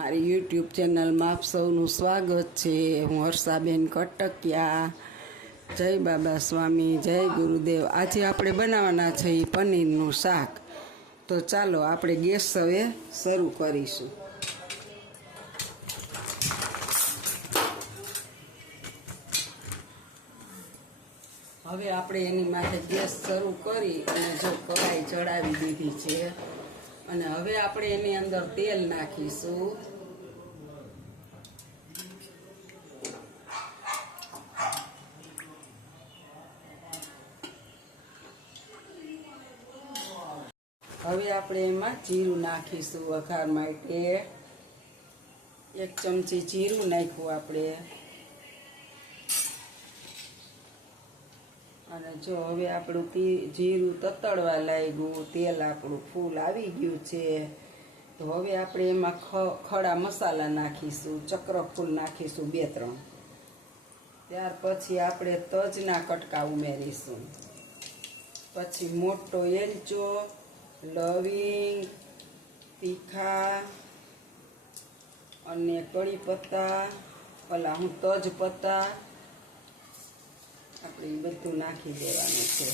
મારી યુટ્યુબ ચેનલમાં આપ સૌનું સ્વાગત છે। હું હર્ષાબેન કટકિયા। જય બાબા સ્વામી, જય ગુરુદેવ। આજે આપણે બનાવવાના છે પનીરનું શાક। તો ચાલો આપણે ગેસ હવે શરૂ કરીશું। હવે આપણે એની માથે ગેસ શરૂ કરી અને જો કઢાઈ ચડાવી દીધી છે અને હવે આપણે એની અંદર તેલ નાખીશું। હવે આપણે એમાં જીરું નાખીશું વઘાર માટે। 1 ચમચી જીરું નાખ્યું આપણે અને જો હવે આપણું જીરું તતડવા લાગ્યું, તેલ આપણું ફૂલ આવી ગયું છે। તો હવે આપણે એમાં ખડા મસાલા નાખીશું। ચક્રફૂલ નાખીશું 2-3। ત્યાર પછી આપણે તજના કટકા ઉમેરીશું। પછી મોટો એલચો, લવિંગ, તીખા અને કડી પત્તા, તજ પત્તા આપણે બધું નાખી દેવાનું છે।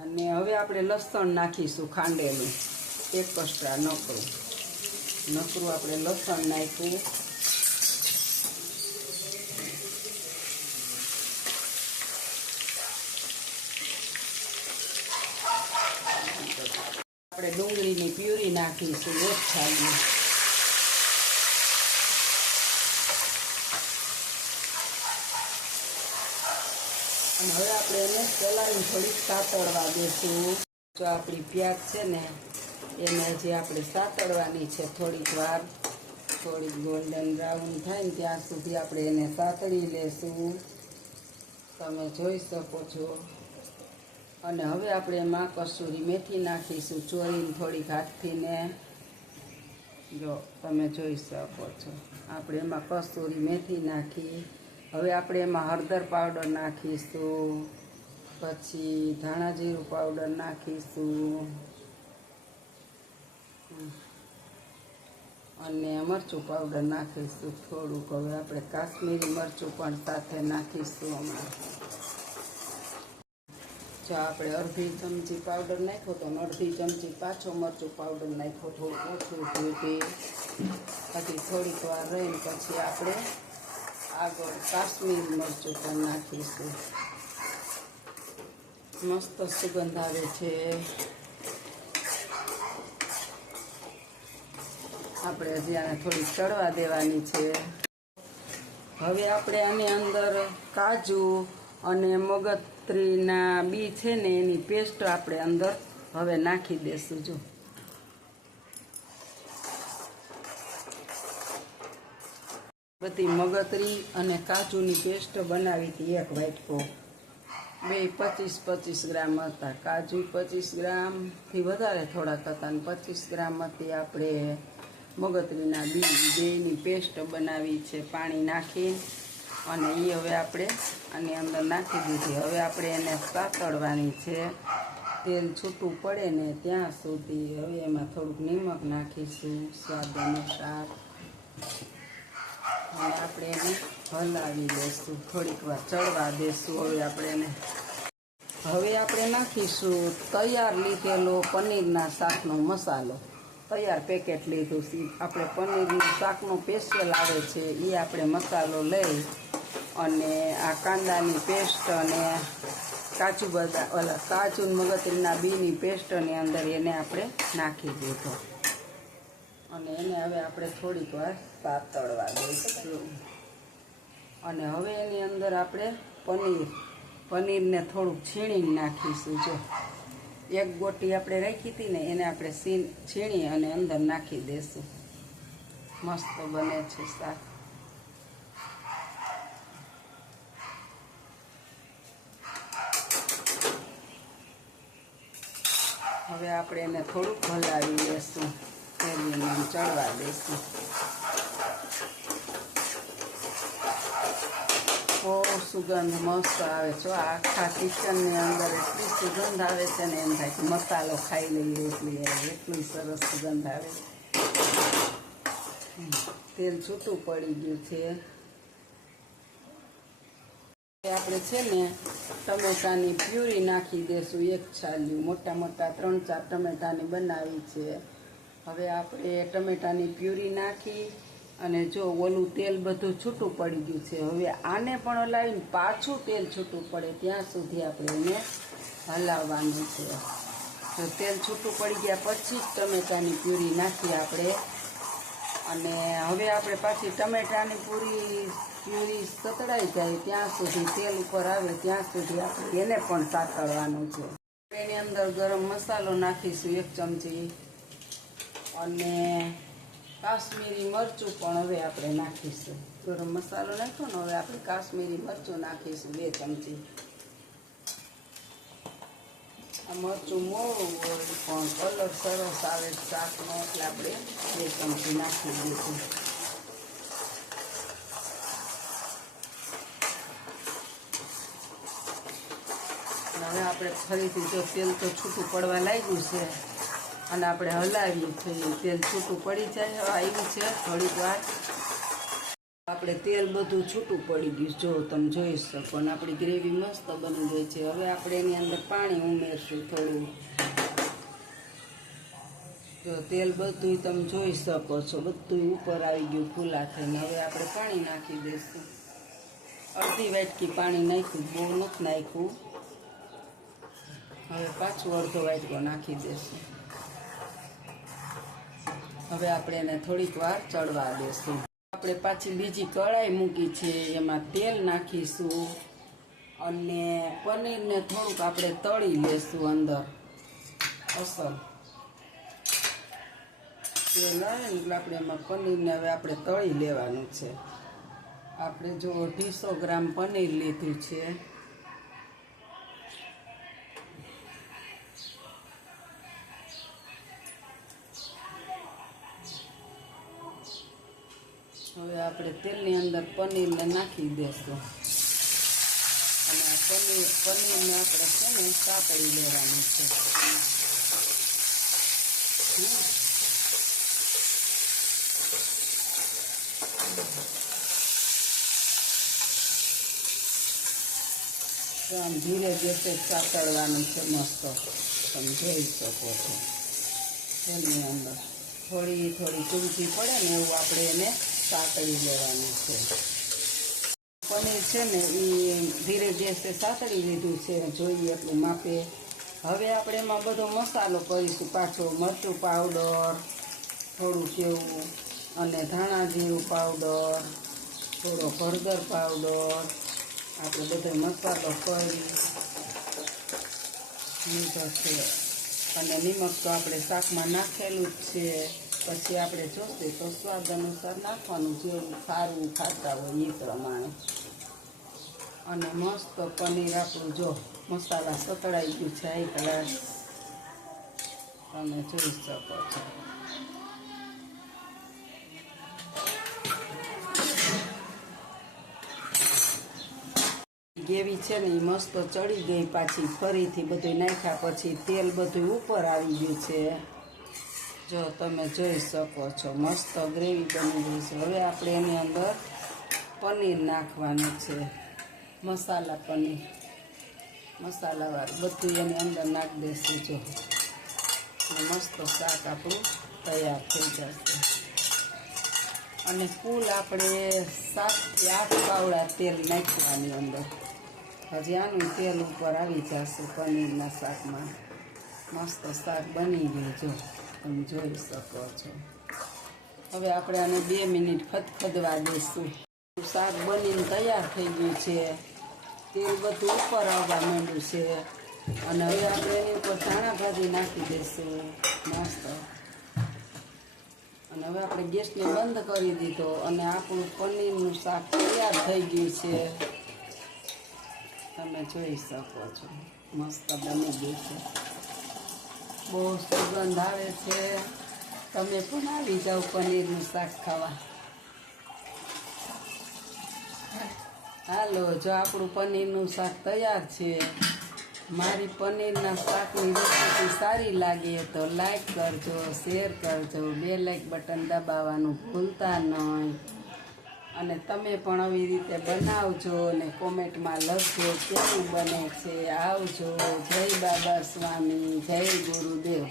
અને હવે આપણે લસણ નાખીશું ખાંડેલું 1 કસ્ટા નકરું આપણે લસણ નાખ્યું। આપણે ડુંગળીની પ્યુરી નાખીશું 1 છાલી। અને હવે આપણે એને પહેલાંની થોડીક સાતળવા દઈશું। જો આપણી પ્યાજ છે ને એને હજી આપણે સાતળવાની છે થોડીક વાર, થોડીક ગોલ્ડન બ્રાઉન થાય ને ત્યાં સુધી આપણે એને સાતળી લેશું। તમે જોઈ શકો છો। અને હવે આપણે એમાં કસૂરી મેથી નાખીશું, ચોરીને થોડીક હાથથી ને, જો તમે જોઈ શકો છો। આપણે એમાં કસૂરી મેથી નાખી। હવે આપણે એમાં હળદર પાવડર નાખીશું, પછી ધાણા જીરું પાવડર નાખીશું અને મરચું પાવડર નાખીશું થોડુંક। હવે આપણે કાશ્મીરી મરચું પણ સાથે નાખીશું હમણાં। જો આપણે અડધી ચમચી પાવડર નાખ્યો તો અડધી ચમચી પાછો મરચું પાવડર નાખ્યો, થોડું ઓછું થયું તે। પછી થોડીક વાર રહીને પછી આપણે આગળ કાશ્મીરી મરચું પણ નાખીશું। મસ્ત સુગંધ આવે છે। આપણે હજી આને થોડી ચડવા દેવાની છે। હવે આપણે આની અંદર કાજુ અને મગજતરીના બી છે ને એની પેસ્ટ આપણે અંદર હવે નાખી દેશું। જો બધી મગજતરી અને કાજુની પેસ્ટ બનાવી હતી 1 વાટકો, બે 25-25 ગ્રામ હતા। કાજુ 25 ગ્રામથી વધારે થોડાક હતા અને 25 ગ્રામ હતી આપણે મગજતરીના બી, બેની પેસ્ટ બનાવી છે પાણી નાખી। અને એ હવે આપણે આની અંદર નાખી દીધી। હવે આપણે એને સાતળવાની છે તેલ છૂટું પડે ને ત્યાં સુધી। હવે એમાં થોડુંક નિમક નાખીશું સ્વાદ અનુસાર અને આપણે એને હલાવી દઈશું, થોડીક વાર ચડવા દઈશું। હવે આપણે નાખીશું તૈયાર લીધેલો પનીરના શાકનો મસાલો। તૈયાર પેકેટ લીધું છે આપણે, પનીરનું શાકનો સ્પેશિયલ આવે છે એ આપણે મસાલો લઈ અને આ કાંદાની પેસ્ટ અને કાજુ મગજતરીના બીની પેસ્ટની અંદર એને આપણે નાખી દીધો અને એને હવે આપણે થોડીક વાર સાતળવા દઈશું। અને હવે એની અંદર આપણે પનીરને થોડુંક છીણીને નાખીશું। જો 1 ગોટી આપણે રાખી હતી ને એને આપણે છીણી અને અંદર નાખી દઈશું। મસ્ત બને છે શાક। હવે આપણે એને થોડુંક હલાવી લઈશું, ચડવા દઈશું। બહુ સુગંધ મસ્ત આવે છે આખા કિચનની અંદર એટલી સુગંધ આવે છે ને એમ થાય કે મસાલો ખાઈ લઈએ એટલી સરસ સુગંધ આવે. તેલ છૂટું પડી ગયું છે. આપણે છે ને ટમેટાની પ્યુરી નાખી દેશું. એક છાલિયું મોટા મોટા 3-4 ટમેટાની બનાવી છે. હવે આપણે ટમેટાની પ્યુરી નાખી અને જો ઓલું તેલ બધું છૂટું પડી ગયું છે. હવે આને પણ હલાવીને પાછું તેલ છૂટું પડે ત્યાં સુધી આપણે એને હલાવવાનું છે. તો તેલ છૂટું પડી ગયા પછી જ ટમેટાની પ્યુરી નાખી આપણે. અને હવે આપણે પાછી ટમેટાની પ્યુરી સતળાઈ જાય ત્યાં સુધી તેલ ઉપર આવે ત્યાં સુધી આપણે એને પણ સાતળવાનું છે. એની અંદર ગરમ મસાલો નાખીશું 1 ચમચી અને કાશ્મીરી મરચું પણ હવે આપણે નાખીશું. ગરમ મસાલો નાખ્યો ને હવે આપણે કાશ્મીરી મરચું નાખીશું 2 ચમચી. આ મરચું મોળું હોય પણ કલર સરસ આવે શાકનો એટલે આપણે 2 ચમચી નાખી દઈશું. હવે આપણે ફરીથી જો તેલ તો છૂટું પડવા લાગ્યું છે અને આપણે હલાવીએ છીએ. તેલ છૂટું પડી જાય આવ્યું છે થોડીક વાર. આપણે તેલ બધું છૂટું પડી ગયું જો તમે જોઈ શકો અને આપણી ગ્રેવી મસ્ત બની ગઈ છે. હવે આપણે એની અંદર પાણી ઉમેરશું થોડું. જો તેલ બધું તમે જોઈ શકો છો બધું ઉપર આવી ગયું ફૂલા થઈને. હવે આપણે પાણી નાખી દઈશું. અડધી વાટકી પાણી નાખ્યું, બહુ નથી નાખ્યું. હવે પાછું અડધો વાટકો નાખી દઈશું. હવે આપણે એને થોડીક વાર ચડવા દઈશું. આપણે પાછી બીજી કઢાઈ મૂકી છે એમાં તેલ નાખીશું અને પનીરને થોડુંક આપણે તળી લેશું અંદર. અસલ તેલ આવે ને એટલે આપણે એમાં પનીરને હવે આપણે તળી લેવાનું છે. આપણે જો 250 ગ્રામ પનીર લીધું છે. હવે આપણે તેલની અંદર પનીરને નાખી દઈશું અને આ પનીરને આપણે છે ને સાતળી લેવાનું છે. આમ ધીરે ગેસે સાતળવાનું છે મસ્ત. તમે જોઈ શકો છો તેલની અંદર થોડી ચૂંટી પડે ને એવું આપણે એને સાતળી લેવાનું છે. પનીર છે ને એ ધીરે ગેસે સાતળી લીધું છે જોઈએ એટલું માપે. હવે આપણે એમાં બધો મસાલો કરીશું પાછો. મરચું પાવડર થોડું કેવું અને ધાણા જીરું પાવડર, થોડો હળદર પાવડર. આપણે બધો મસાલો કરી લીધો છે અને નિમક તો આપણે શાકમાં નાખેલું જ છે. પછી આપણે જોશે તો સ્વાદ અનુસાર નાખવાનું જેવું સારું ખાતા હોય એ પ્રમાણે. અને મસ્ત પનીર આપણું જો મસાલા સતળાઈ ગયું છે આ ગ્લાસ તમે જોઈ શકો છો. ગ્રેવી છે ને એ મસ્ત ચડી ગઈ. પાછી ફરીથી બધું નાખ્યા પછી તેલ બધું ઉપર આવી ગયું છે. જો તમે જોઈ શકો છો મસ્ત ગ્રેવી બની ગઈ છે. હવે આપણે એની અંદર પનીર નાખવાનું છે. મસાલા પનીર મસાલાવાળું બધું એની અંદર નાખી દઈશું. જો મસ્ત શાક આપણું તૈયાર થઈ જશે. અને કુલ આપણે 7 થી 8 પાવડા તેલ નાખવાની અંદર. હજી આનું તેલ ઉપર આવી જશે પનીરના શાકમાં. મસ્ત શાક બની ગયું જો તમે જોઈ શકો છો. હવે આપણે આને 2 મિનિટ ખદખદવા દઈશું. શાક બનીને તૈયાર થઈ ગયું છે. તેલ બધું ઉપર આવવા માંડ્યું છે અને હવે આપણે એની ઉપર ધાણા ભાજી નાખી દઈશું મસ્ત. અને હવે આપણે ગેસને બંધ કરી દીધો અને આપણું પનીરનું શાક તૈયાર થઈ ગયું છે. તમે જોઈ શકો છો મસ્ત બની ગયું છે. બહુ સુગંધ આવે છે. તમે પણ આવી જાઓ પનીરનું શાક ખાવા. હાલો, જો આપણું પનીરનું શાક તૈયાર છે. મારી પનીરના શાકની રેસીપી સારી લાગે તો લાઈક કરજો, શેર કરજો, બે લાઈક બટન દબાવવાનું ભૂલતા નહીં. અને તમે પણ આવી રીતે બનાવજો અને કોમેન્ટમાં લખજો કેવું બને છે. આવજો. જય બાબા સ્વામી, જય ગુરુદેવ.